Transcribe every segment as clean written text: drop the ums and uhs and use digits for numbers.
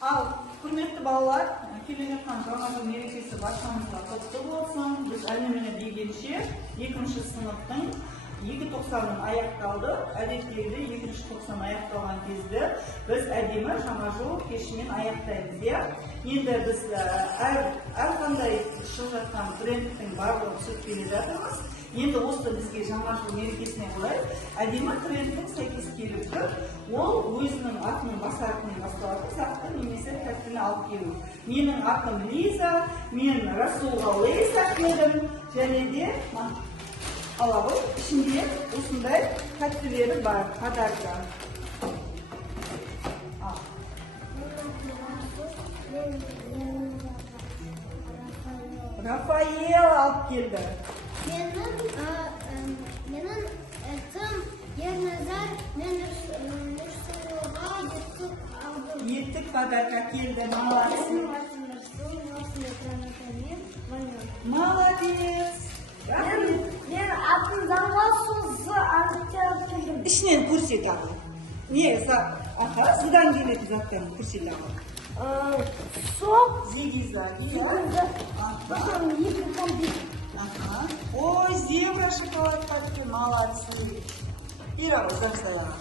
Al, hürmetli ballar, kelene жатқан жаңа жыл мерекесі баршамызға құтты болсын. Біз әлі міне дегенше 2-ші сыныптың 2 тоқсанын аяқталды. Әдеттегідей 2-ші тоқсан аяқталған кезде біз әдемі жаңа жыл кешімен аяқтаймыз. Енді біз әрқандай шығып жатқан брендтің барлығын түсіп келе жатырмыз. Енді осы бізге жаңа жыл мерекесіне орай әдемі трендтің сәйкес келіп тұр. Ол өзінің атының бас әрпінен басталатын сақты немесе тәттіні алып келу. Менің атым Лиза, мен Расулға Лейса келдім, және де алабы ішінде осындай тәттілері бар, подарка. Рафаэл алып келді. Менің әтім Ерназар, мен Нұрсулыға алдым. Еттік подарка келді, молодец. Молодец. Мен атын Замасузы алып келдім. Ішінен көрсет ағы. Не, зыдан келетін заттарын көрсет ағы. Соқ, Зигиза. екі компьютер. Ой, зебра шоколад пакет, молодцы. Ира, застая.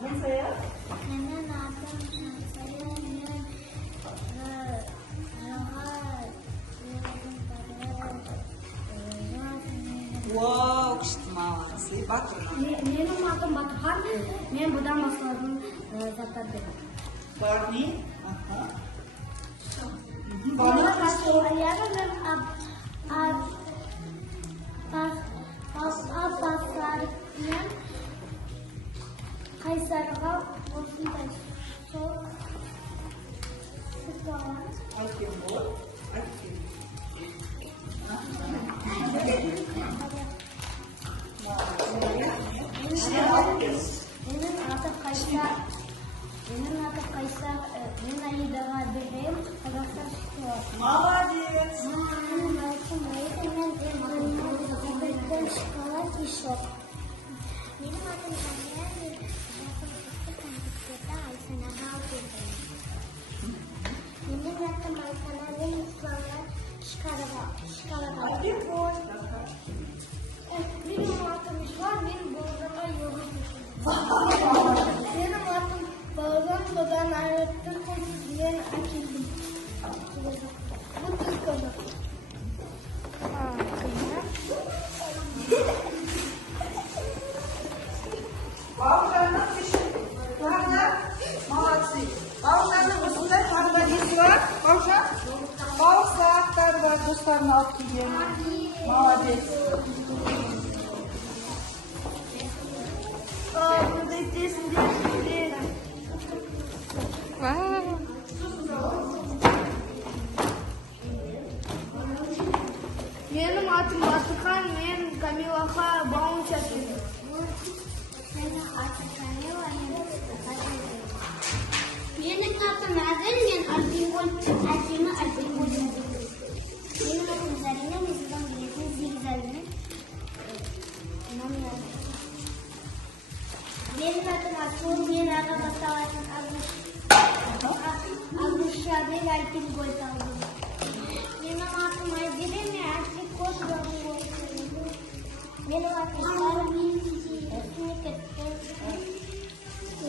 Застая? Менің атым Жансая, мен Вау, күшті, молодцы. Батыр. Менің атым Батырхан, мен бұдан басладым заттарды. Барни. Менің атым Аяғы, мен Аббасармен Қайсарға осындай соқ сүт алған. Алькен бол. Алькен. Менің атым Қайсар. Мен Аидаға берем, Қазақстан шоколады. Молодец. Менің атым Аида, мен шоколад и шок. Менің атым Жания, мен Айсанаға алып. Менің атым Айсана, мен Исламға шоколад Алькен бол. Менің атым Ислам, мен Бауыржанға йогурт жасадым. Менің атым Бауыржан, бұдан айраттың мен әкелдім. Бұл түскені. Бауыржанның молодцы. Бауыржанның осындай қарбадесі бар. Бауыржан, бауыр сағаттары бар, достарын алып келген. Молодец. Бұндай тесіндер. Менің атым Батырхан, мен Камилаға бауын шәкелдім. Менің атым Камила, менің атым Әзіл, мен Альбингөл, әкемі Альбингөл. Менің атым Зарина, мен сіздің білетін Зигзаліні. Менің атым Асыл, мен аға басталатын Абдушабек Альбингөл талдым. Менің атым Айбере, мен Әсік Кош Бауын. Менің атым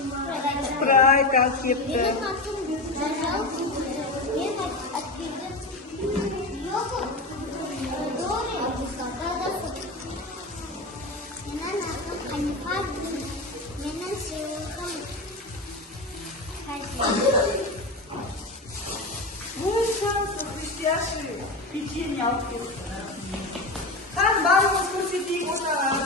Сара, Спрайт алып кепті. менің атым Заржал, мен әткелді йогурт, Дори, дадасы. Менің атым Ханифа, менің сыйлығым Хазин. Лучше христиаши печенье алып кепті. Барлығымыз көрсетейік осыған.